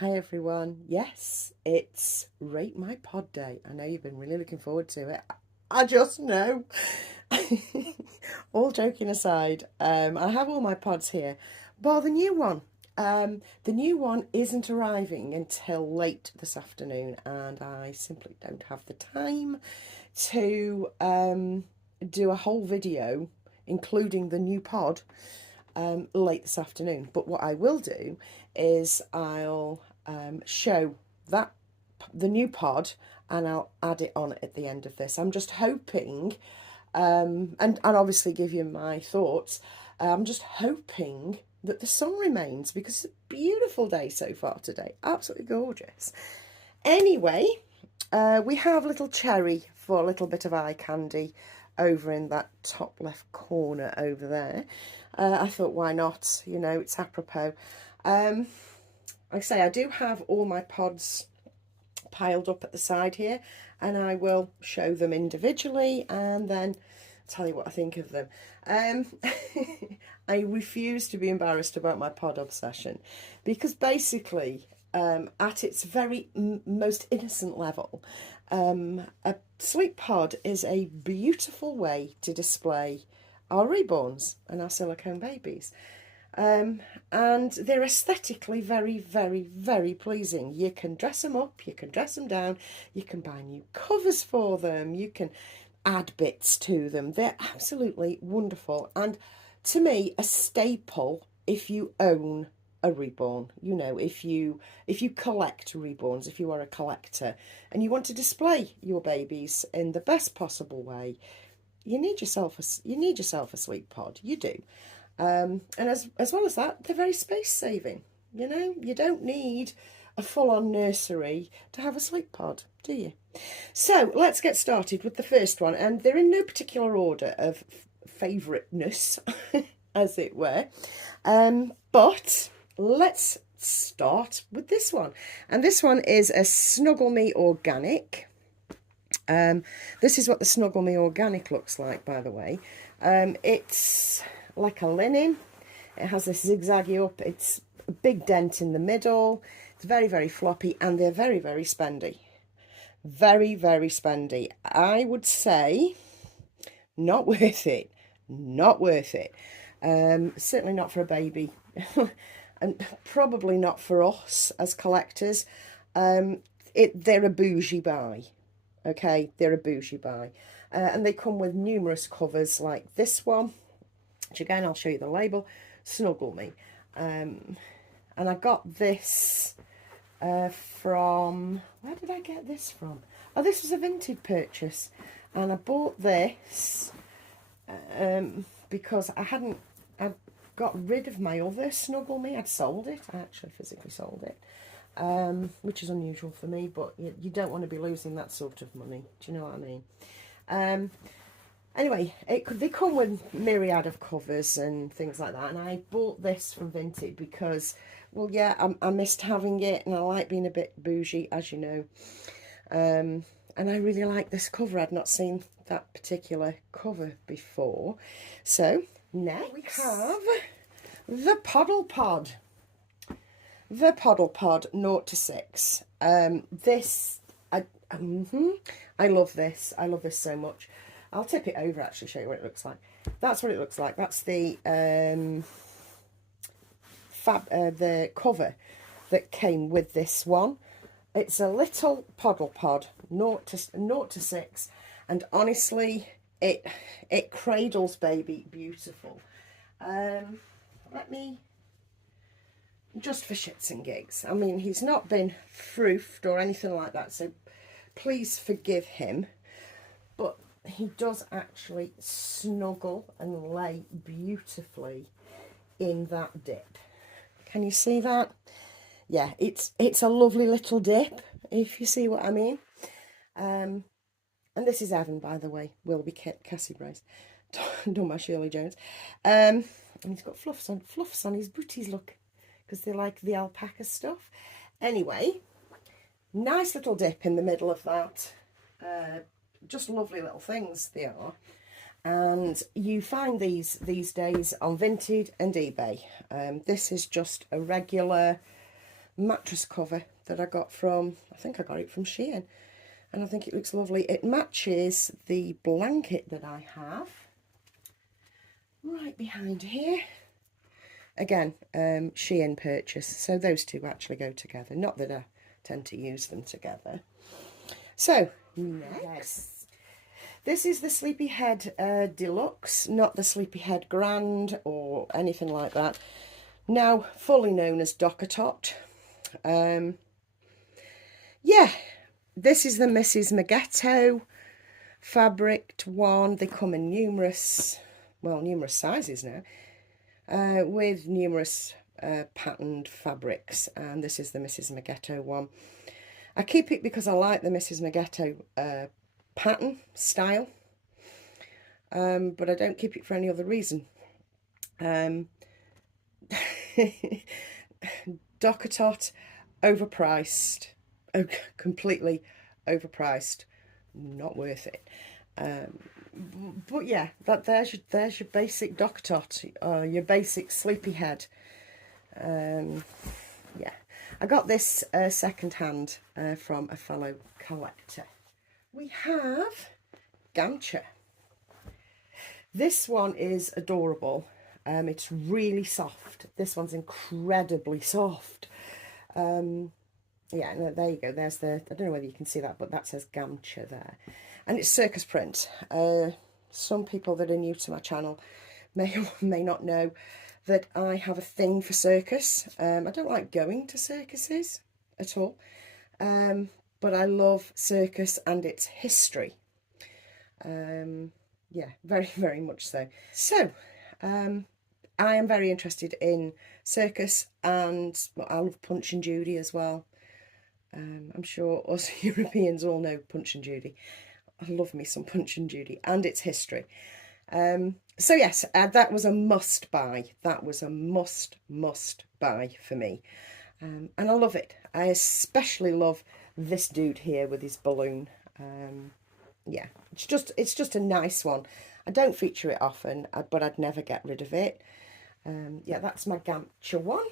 Hi everyone. Yes, it's Rate My Pod Day. I know you've been really looking forward to it. I just know. All joking aside, I have all my pods here, but the new one isn't arriving until late this afternoon, and I simply don't have the time to do a whole video, including the new pod, late this afternoon. But what I will do is I'll show that the new pod and I'll add it on at the end of this. I'm just hoping, and obviously give you my thoughts. I'm just hoping that the sun remains because it's a beautiful day so far today. Absolutely gorgeous. Anyway, we have little Cherry for a little bit of eye candy over in that top left corner over there. I thought, why not? You know, it's apropos. Like I say, I do have all my pods piled up at the side here, and I will show them individually and then tell you what I think of them. I refuse to be embarrassed about my pod obsession because basically, at its very most innocent level, a sleep pod is a beautiful way to display our reborns and our silicone babies. And they're aesthetically very, very, very pleasing. You can dress them up, you can dress them down, you can buy new covers for them, you can add bits to them. They're absolutely wonderful, and to me, a staple if you own a reborn. You know, if you collect reborns, if you are a collector and you want to display your babies in the best possible way, you need yourself a sleep pod. You do. And as well as that, they're very space saving. You know, you don't need a full-on nursery to have a sleep pod, do you? So let's get started with the first one, and they're in no particular order of favouriteness, as it were. But let's start with this one, and this one is a Snuggle Me Organic. This is what the Snuggle Me Organic looks like, by the way. It's like a linen. It has this zigzaggy up. It's a big dent in the middle. It's very, very floppy, and they're very, very spendy. Very, very spendy. I would say not worth it. Not worth it. Certainly not for a baby. And probably not for us as collectors. They're a bougie buy. Okay, they're a bougie buy. And they come with numerous covers like this one, which again, I'll show you the label, Snuggle Me. And I got this from, where did I get this from? Oh, this was a Vinted purchase. And I bought this because I got rid of my other Snuggle Me. I'd sold it. I actually physically sold it. Which is unusual for me, but you don't want to be losing that sort of money. Do you know what I mean? Anyway, they come with myriad of covers and things like that, and I bought this from Vinted because, well, yeah, I missed having it, and I like being a bit bougie, as you know. And I really like this cover. I'd not seen that particular cover before. So next we have the Poddle Pod. The Poddle Pod 0 to 6. This, I love this. I love this so much. I'll tip it over, actually, show you what it looks like. That's what it looks like. That's the the cover that came with this one. It's a little Poddle Pod 0 to 6, and honestly, it cradles baby beautiful. Let me, just for shits and gigs. I mean, he's not been froofed or anything like that, so please forgive him. But he does actually snuggle and lay beautifully in that dip. Can you see that? Yeah, it's a lovely little dip, if you see what I mean. And this is Evan, by the way, Wilby Cassie Brace, done by Shirley Jones. And he's got fluffs on his booties, look, because they like the alpaca stuff. Anyway, nice little dip in the middle of that. Just lovely little things they are. And you find these days on Vinted and eBay. This is just a regular mattress cover that I got from, I think I got it from Shein, and I think it looks lovely. It matches the blanket that I have right behind here. Again, Shein purchase, so those two actually go together. Not that I tend to use them together. So, next, this is the Sleepyhead Deluxe, not the Sleepyhead Grand or anything like that. Now, fully known as Docker Tot. Yeah, this is the Mrs. Maggetto fabric one. They come in numerous sizes now. With numerous patterned fabrics, and this is the Mrs. Maggetto one. I keep it because I like the Mrs. Maggetto pattern style, but I don't keep it for any other reason. Docker Tot, overpriced, completely overpriced, not worth it. But yeah, there's your basic Docker Tot, your basic Sleepyhead. Yeah, I got this second hand from a fellow collector. We have Gamcha. This one is adorable. It's really soft. This one's incredibly soft. Yeah, no, there you go. There's the, I don't know whether you can see that, but that says Gamcha there. And it's circus print. Some people that are new to my channel may or may not know that I have a thing for circus. I don't like going to circuses at all, but I love circus and its history. Yeah, very, very much so. So, I am very interested in circus, and I love Punch and Judy as well. I'm sure us Europeans all know Punch and Judy. I love me some Punch and Judy and its history. So yes, that was a must buy. That was a must buy for me. And I love it. I especially love this dude here with his balloon. Yeah, it's just a nice one. I don't feature it often, but I'd never get rid of it. Yeah, that's my Gamcha one.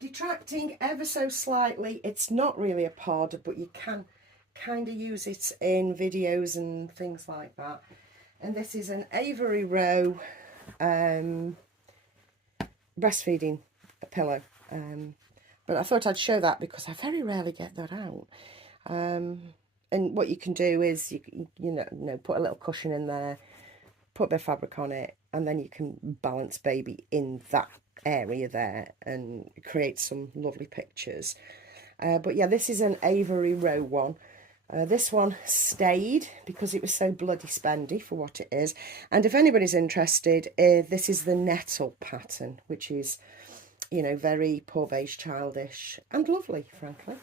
Detracting ever so slightly. It's not really a pod, but you can kind of use it in videos and things like that. And this is an Avery Rowe breastfeeding pillow. But I thought I'd show that because I very rarely get that out. And what you can do is you know put a little cushion in there, put a bit of fabric on it, and then you can balance baby in that area there and create some lovely pictures. But yeah, this is an Avery Rowe one. This one stayed because it was so bloody spendy for what it is. And if anybody's interested, this is the nettle pattern, which is, you know, very poor beige childish and lovely, frankly.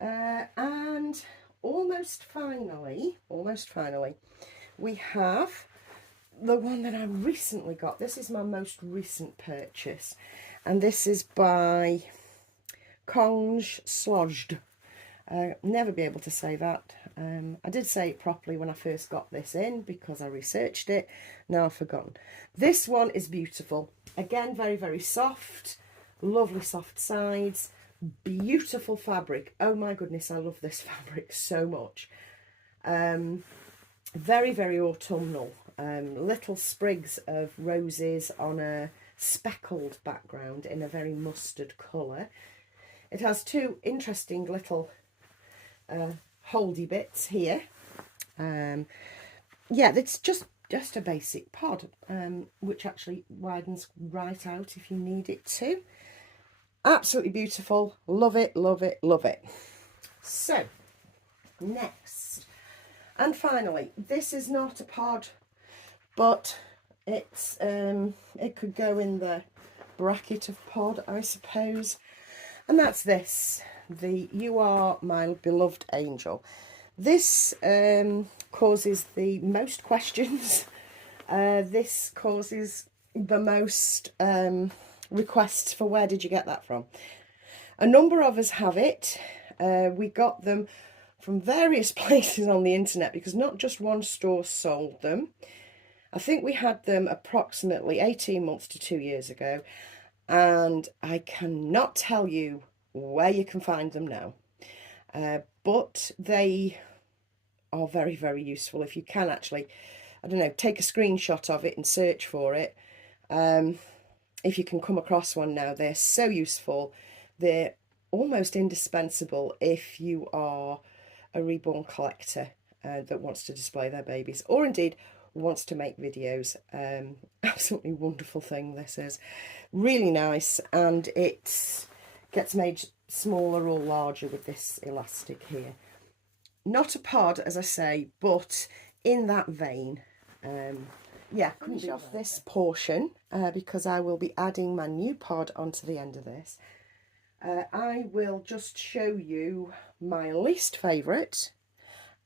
And almost finally, we have the one that I recently got. This is my most recent purchase, and this is by Conge Slodged. Never be able to say that. I did say it properly when I first got this in because I researched it. Now I've forgotten. This one is beautiful. Again, very, very soft. Lovely soft sides. Beautiful fabric. Oh my goodness, I love this fabric so much. Very, very autumnal. Little sprigs of roses on a speckled background in a very mustard colour. It has two interesting little holdy bits here. Yeah, it's just a basic pod, which actually widens right out if you need it to. Absolutely beautiful. Love it, love it, love it. So, next. And finally, this is not a pod, but it's it could go in the bracket of pod, I suppose. And that's this, the You Are My Beloved Angel. This causes the most questions. This causes the most requests for where did you get that from. A number of us have it. We got them from various places on the internet because not just one store sold them. I think we had them approximately 18 months to 2 years ago. and I cannot tell you where you can find them now, but they are very, very useful. If you can actually, I don't know, take a screenshot of it and search for it. If you can come across one now, they're so useful. They're almost indispensable if you are a reborn collector that wants to display their babies, or indeed wants to make videos. Absolutely wonderful thing this is. Really nice, and it gets made smaller or larger with this elastic here. Not a pod, as I say, but in that vein. Yeah, finish off this portion because I will be adding my new pod onto the end of this. I will just show you my least favourite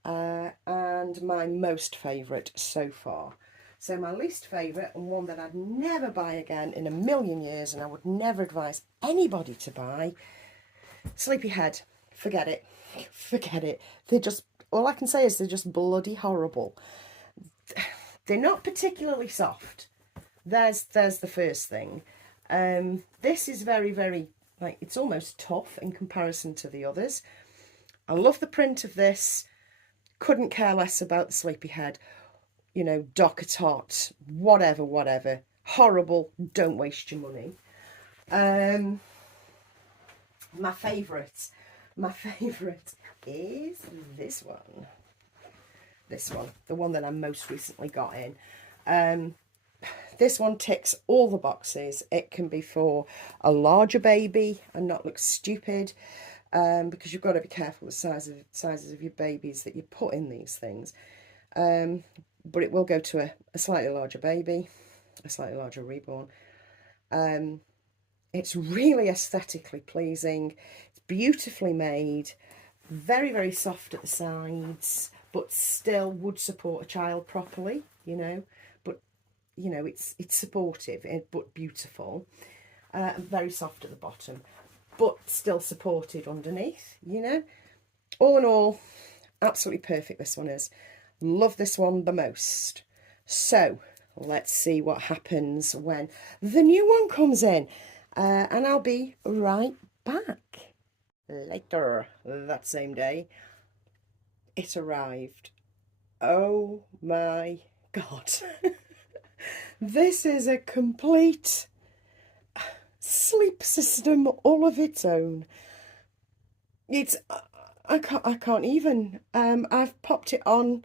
and my most favourite so far. So my least favourite, and one that I'd never buy again in a million years, and I would never advise anybody to buy, Sleepyhead. Forget it. Forget it. They're just, all I can say is they're just bloody horrible. They're not particularly soft. There's the first thing. This is very, very, like, it's almost tough in comparison to the others. I love the print of this. Couldn't care less about the Sleepyhead. You know, Docker Tot, whatever, whatever. Horrible. Don't waste your money. My favourite is this one. This one, the one that I most recently got in. This one ticks all the boxes. It can be for a larger baby and not look stupid, because you've got to be careful the sizes of your babies that you put in these things. But it will go to a slightly larger baby, a slightly larger reborn. It's really aesthetically pleasing. It's beautifully made, very, very soft at the sides, but still would support a child properly, you know. But, you know, it's supportive, but beautiful. Very soft at the bottom, but still supported underneath, you know. All in all, absolutely perfect this one is. Love this one the most. So, let's see what happens when the new one comes in. And I'll be right back. Later that same day, it arrived. Oh my God. This is a complete sleep system all of its own. It's, I can't even. I've popped it on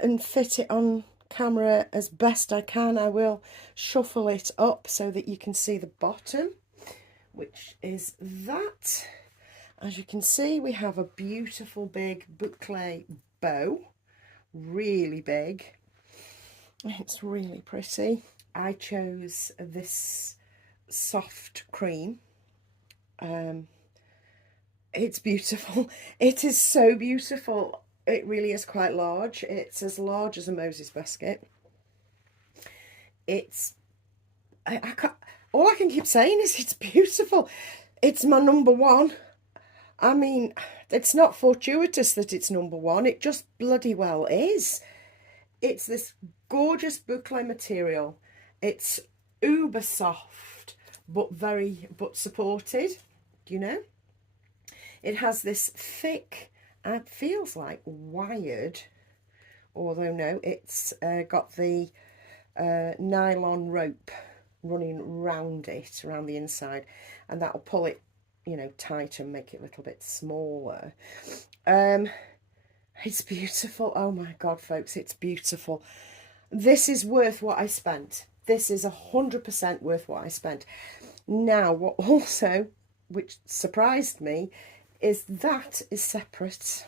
and fit it on camera as best I can. I will shuffle it up so that you can see the bottom, which is that. As you can see, we have a beautiful big boucle bow, really big. It's really pretty. I chose this soft cream. It's beautiful. It is so beautiful. It really is quite large. It's as large as a Moses basket. It's, I can't, all I can keep saying is it's beautiful. It's my number one. I mean, it's not fortuitous that it's number one. It just bloody well is. It's this gorgeous boucle material. It's uber soft, but supported, you know. It has this thick, it feels like wired, although no, it's got the nylon rope running round it, around the inside, and that'll pull it, you know, tight and make it a little bit smaller. It's beautiful. Oh my God, folks, it's beautiful. This is worth what I spent. This is 100% worth what I spent. Now, what also, which surprised me, is that is separate.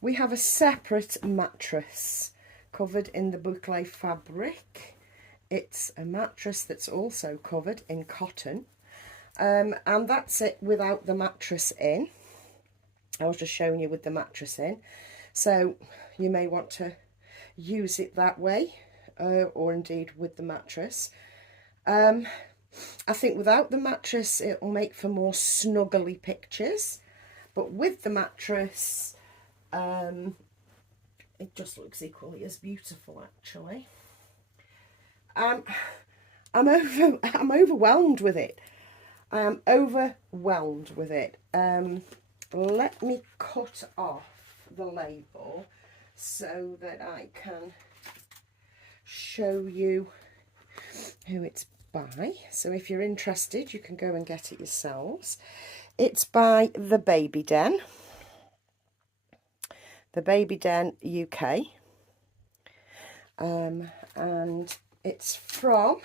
We have a separate mattress covered in the boucle fabric. It's a mattress that's also covered in cotton. And that's it without the mattress in. I was just showing you with the mattress in. So you may want to use it that way, or indeed with the mattress. I think without the mattress it'll make for more snuggly pictures, but with the mattress it just looks equally as beautiful actually. I'm overwhelmed with it. I am overwhelmed with it. Let me cut off the label so that I can show you who it's by. So if you're interested, you can go and get it yourselves. It's by The Baby Den. The Baby Den UK. And it's from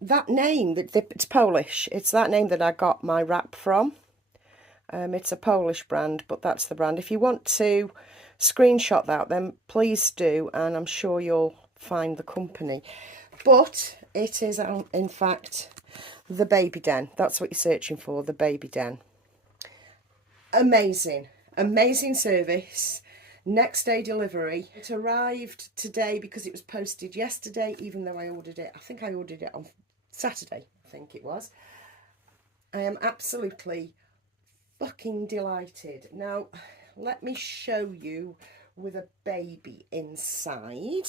that name, it's Polish. It's that name that I got my wrap from. It's a Polish brand, but that's the brand. If you want to screenshot that, then please do, and I'm sure you'll find the company. But it is, in fact, The Baby Den. That's what you're searching for, The Baby Den. Amazing. Amazing service. Next day delivery. It arrived today because it was posted yesterday, even though I ordered it. I think I ordered it on Saturday, I think it was. I am absolutely fucking delighted. Now, let me show you with a baby inside.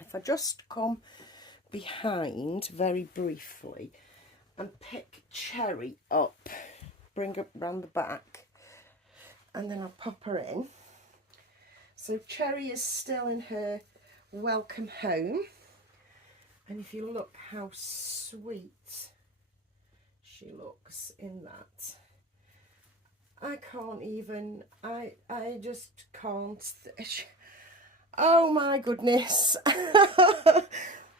If I just come behind very briefly and pick Cherry up, bring her round the back, and then I'll pop her in. So Cherry is still in her welcome home. And if you look how sweet she looks in that. I can't even, I just can't. Oh my goodness.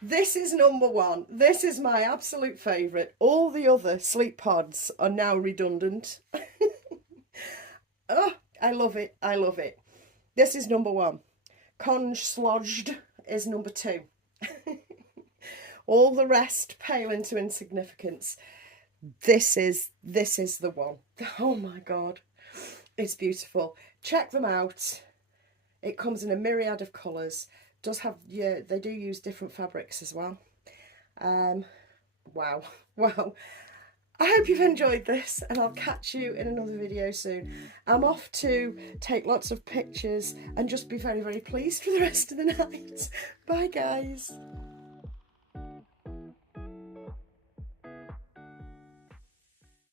This is number one. This is my absolute favourite. All the other sleep pods are now redundant. Oh, I love it. I love it. This is number one. Conslodged is number two. All the rest pale into insignificance. This is the one. Oh my God, it's beautiful. Check them out. It comes in a myriad of colours. Does have, yeah, they do use different fabrics as well. Wow. I hope you've enjoyed this, and I'll catch you in another video soon. I'm off to take lots of pictures and just be very, very pleased for the rest of the night. Bye guys.